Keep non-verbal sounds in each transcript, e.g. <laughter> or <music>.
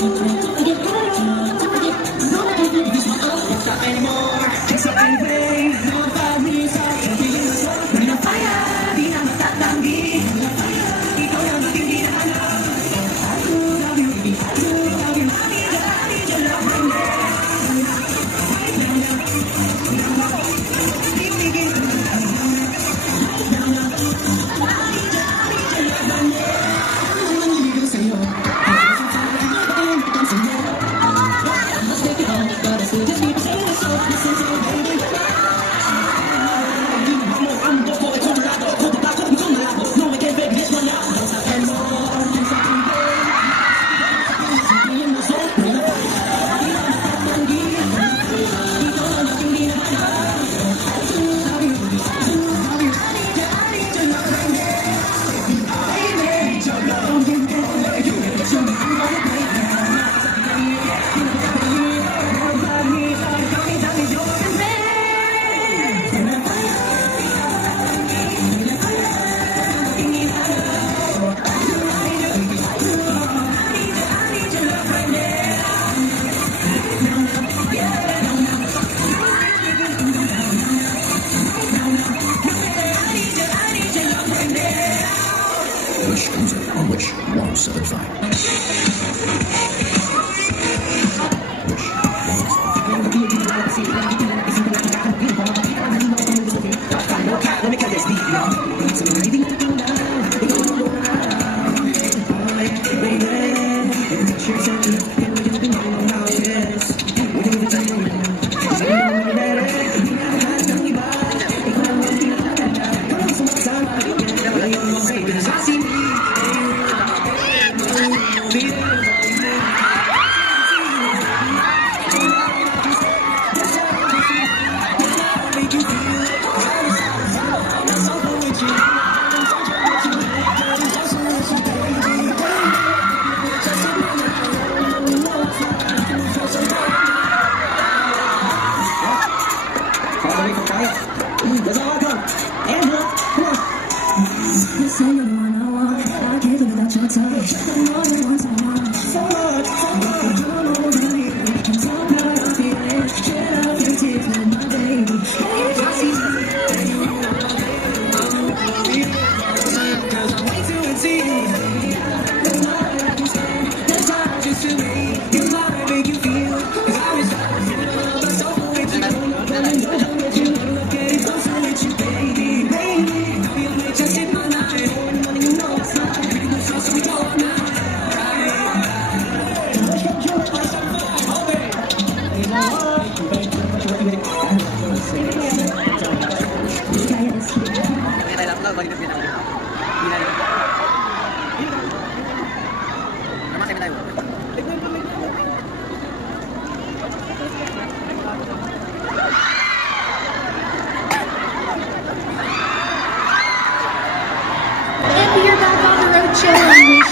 Wish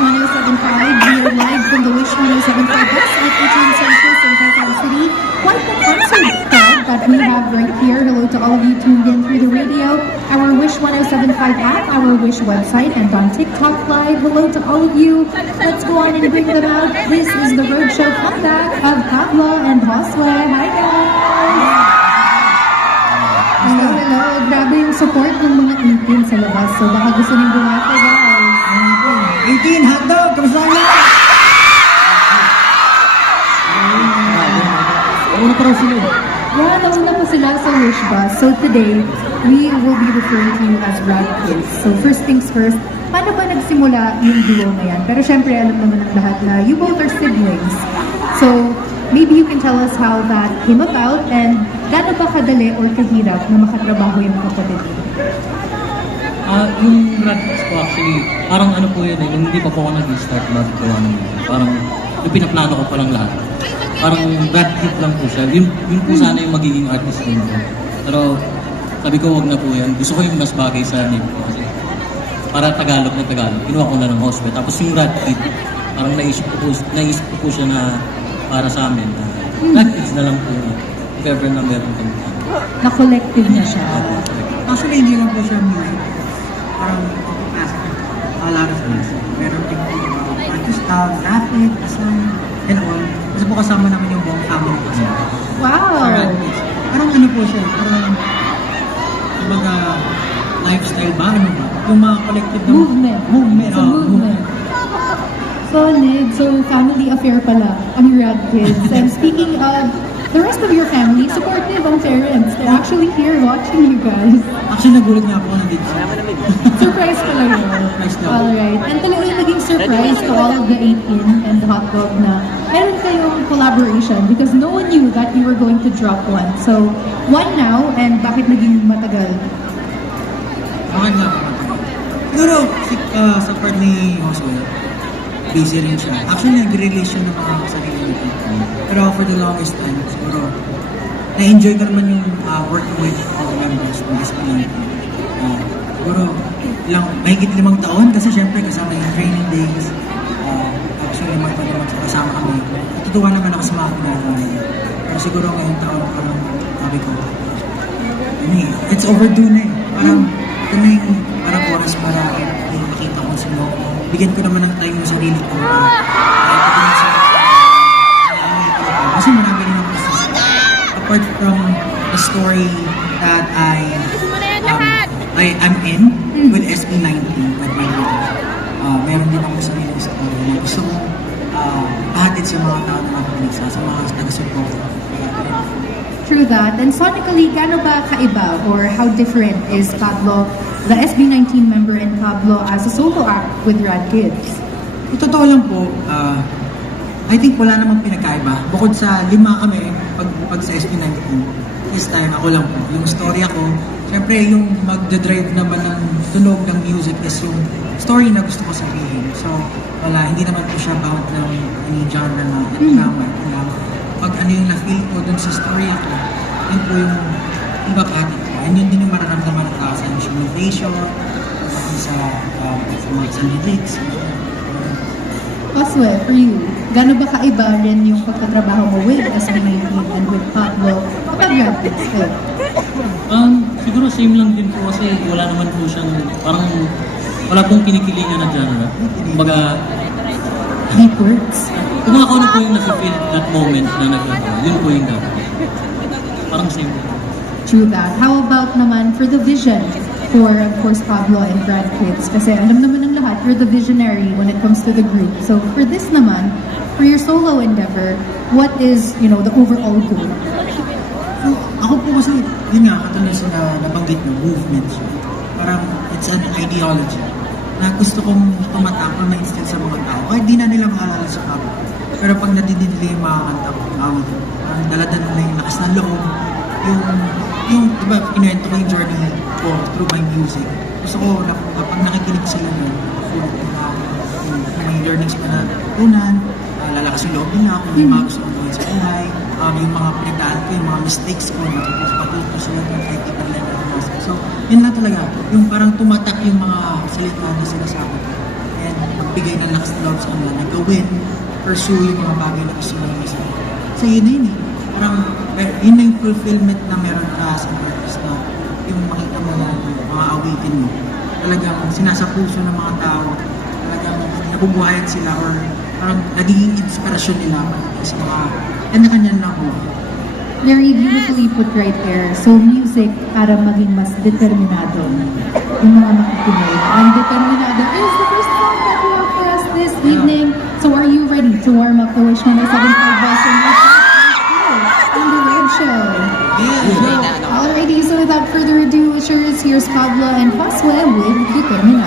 1075. We are live from the Wish 1075 bus at ATM Central in Quezon City. Quite the concert crowd that we have right here. Hello to all of you tuned in through the radio, our Wish 1075 app, our Wish website, and on TikTok Live. Hello to all of you. Let's go on and bring them out. This is the road show comeback of Pablo and Josue. Hi guys! Hello, hello. Grabe yung support ng mga 18 sa labas. So baka gusto niyong bumati, guys. 18, hotdog! Kamusta ang lahat? Una pa raw sila. Yeah, nauna po sila sa Wish Bus. So today, we will be referring to you as Rad Kids. So first things first, paano ba nagsimula yung duo na yan? Pero syempre, alam naman ng lahat na you both are siblings. So maybe you can tell us how that came about and gaano ba kadali or kahirap na makatrabaho yung kapatid? Ah, yung rad ko actually, parang ano po yun eh, nung hindi pa po ako nag-start maggawa ng music. Parang yung pinaplano ko pa lang lahat. Parang rad hit lang po siya. Yun, yun po sana yung magiging artist ko. Pero sabi ko wag na po yan. Gusto ko yung mas bagay sa name ko kasi para Tagalog na Tagalog. Kinuha ko na ng hospital. Tapos yung rad hit, parang naisip ko po, naisip ko po siya na para sa amin. na Rad hits na lang po yun. If ever na meron kami. Na collective na siya. Actually, hindi lang po siya music. Parang nasa a lot of things. Meron din po uh, artista, graphic, design, and all. Kasi po kasama namin yung buong family kasi. Wow! Alright. Parang ano po siya, parang kumbaga lifestyle ba? Ano ba? Yung mga collective na Movement. Movement. It's a oh, movement. Solid. So, family affair pala ang Rad Kids. And speaking of the rest of your family, supportive ang parents. They're actually here watching you guys. Actually, nagulat nga po ako nandito siya. Surprise pala yun. Surprise daw. Alright. And talagang naging surprise to all of the 18 and the hot dog na meron kayong collaboration because no one knew that you were going to drop one. So, one now, and bakit naging matagal? Bakit nga? Siguro, si, ah, sa part ni Joshua, busy rin siya. Actually, nag-release siya ng mga sarili niya. Pero for the longest time, siguro, na-enjoy ko naman yung ah, working with all the members ng SPN. Uh, siguro, ilang, mahigit limang taon kasi syempre kasama yung training days. Uh, tapos yung limang taon naman kasama kami. Natutuwa naman ako sa mga ginagawa niya. Pero siguro ngayong taon parang sabi ko, ano eh, it's overdue na eh. Parang, ito na yung parang oras para yung makita ko sino. Bigyan ko naman ng time yung sarili ko. Sa kasi marami rin ako sa apart from the story that I I am in with SB19 with my brother. Uh, meron din ako sa sarili story na gusto ko uh, pahatid sa mga tao na nakikinig sa mga taga-support. Kaya, True that. And sonically, gaano ba kaiba or how different is Pablo, the SB19 member, and Pablo as a solo act with Rad Kids? Totoo lang po, ah, I think wala namang pinagkaiba. Bukod sa lima kami, pag, pag sa SB19, this time ako lang po. Yung story ako, syempre yung magdadrive naman ng tunog ng music is yung story na gusto ko sabihin. So, wala, hindi naman po siya bound ng any genre na ito Mm. lang. Pag ano yung na-feel ko dun sa story ako, yun po yung papatid ko. And yun din yung mararamdaman ng tao sa instrumentation, sa, um, sa mga sa lyrics. Oswell, for you, gaano ba kaiba rin yung pagkatrabaho mo with SB19 and with Pablo kapag Kids kayo? Um, siguro same lang din po kasi wala naman po siyang, parang wala pong kinikilingan na genre. Kumbaga, Deep words. kung ako na po yung nasa-feel that moment na nagkakaroon, yun po yung gagawin. Parang same din. True that. How about naman for the vision for, of course, Pablo and Brad Kids? Kasi alam naman ng lahat, you're the visionary when it comes to the group. So for this naman, for your solo endeavor, what is, you know, the overall goal? So, ako po kasi, yun nga, katulad sa na, nabanggit mo, movement siya. Parang, it's an ideology na gusto kong tumatak or ma-instill sa mga tao. Kahit di na nila maalala sa pop. Pero pag nadidinig nila yung mga kanta ko, awit parang daladan nila yung lakas ng loob. Yung, yung, diba, kinuwento ko yung journey ko through my music. Gusto ko na kapag nakikinig sila nun, full of mga, yung, yung learnings pa na tunan, uh, lalakas yung loob nila, kung may mga gusto kong gawin sa buhay, um, yung mga pinagdaan ko, yung mga mistakes ko, natututo sila ng pa nila naranasan. So, yun lang talaga, yung parang tumatak yung mga salita na sinasabi ko. And magbigay ng lakas ng loob sa kanila na gawin, pursue yung mga bagay na gusto nila sa So, yun na yun eh. Parang, yun na yung fulfillment na meron ka sa artist na yung makita mo na yung mga awaken mo. Talagang sinasapuso ng mga tao, talagang nabubuhayan sila or parang nagiging inspirasyon nila sa mga kanya-kanya na ako. Very beautifully put right there. So music para maging mas determinado yung mga makikinig. And determinado is the first song that you have for us this evening. So are you ready to warm up the Wish 107.5 Western on the Web Show? Yeah. Alrighty, so without further ado, wishers, here's Pablo and Paswe with Determinado.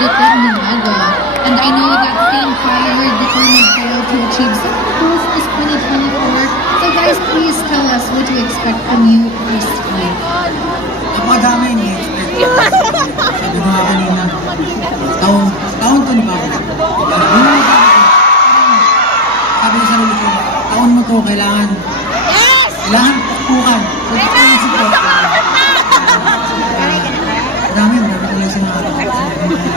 Determinado. And I know that same fire determined failed to achieve some goals this 2024. So guys, please tell us what you expect from you this year. Napagadami ni-expect ko. Sabi ko nga kanina, taon, taon to ni ang sabi ko. Sa sarili ko, taon mo to, kailangan, kailangan pukan. Kung ito yung support. Marami, marami talaga sa mga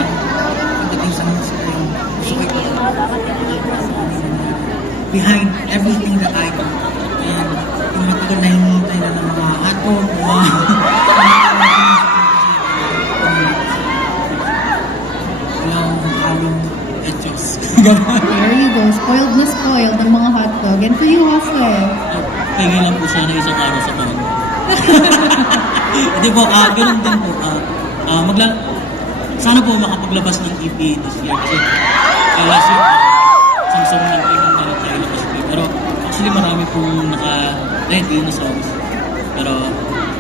Behind everything that I do. And yung matagal na hinihintay na ng mga hotdog, mga. <laughs> There you go. Spoiled na spoiled ng mga hotdog. And for you, Jose. Tingin lang po sana isang araw sa taon. <laughs> Hindi po, ah, ganun din po. Ah, ah, magla sana po makapaglabas ng EP this year kasi uh, last year, uh, Samsung po yung meron tayo labas EP. Pero actually marami pong naka-ready na songs. Pero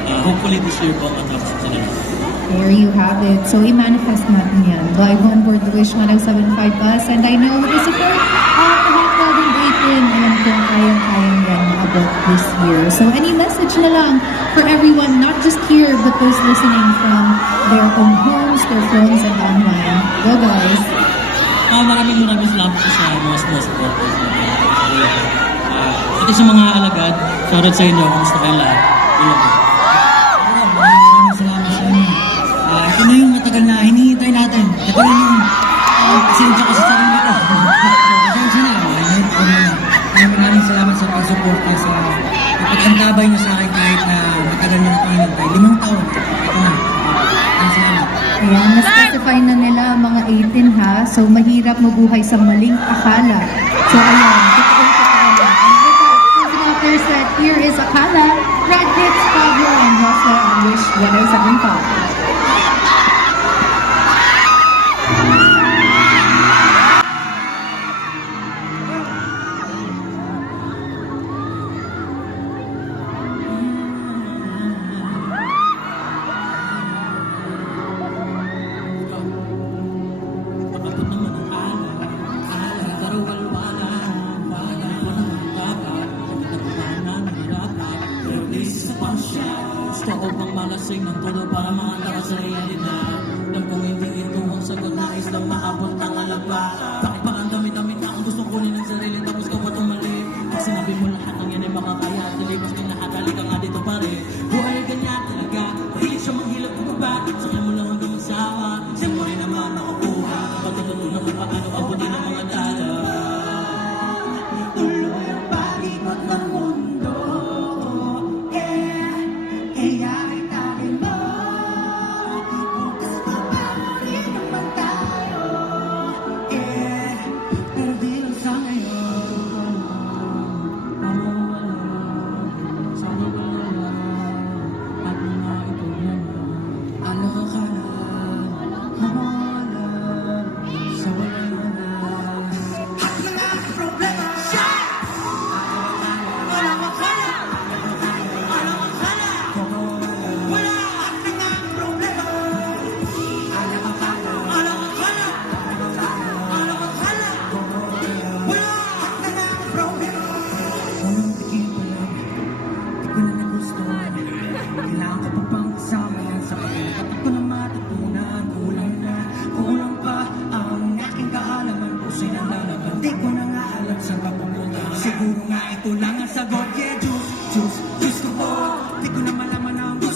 ah, hopefully this year po matapos sila na. There you have it. So, i-manifest natin yan. Live on board the Wish 1075 bus. And I know with the support of the Hot Dog and Bacon, alam kong kayang-kayang yan about this year. So, any message na lang for everyone, not just here, but those listening from their own homes, their phones, and online. Go, guys. Uh, maraming maraming salamat po sa mga supporters. Uh, pati sa mga alagad, shoutout sa inyo. Kamusta kayo lahat? Maraming salamat sa inyo. Uh, ah, ito na yung matagal na hinihintay natin. Ito na yung ah, pasensya ko sa sarili ko. pasensya na. Maraming maraming salamat sa pagsuporta sa pag-antabay niyo sa akin kahit na matagal na ito hinintay. Limang taon. Ayan, na-specify na nila mga 18 ha. So, mahirap mabuhay sa maling akala. So, ayan. First set, here is Akala, Radcliffe, Pablo, and Rosa, and Wish, Waday sa Gimpa. music ng tulo para makanta ka sa realidad. Nang kung hindi ito ang sagot na isang maabot ang alaba gusto ko Di ko na malaman ang gusto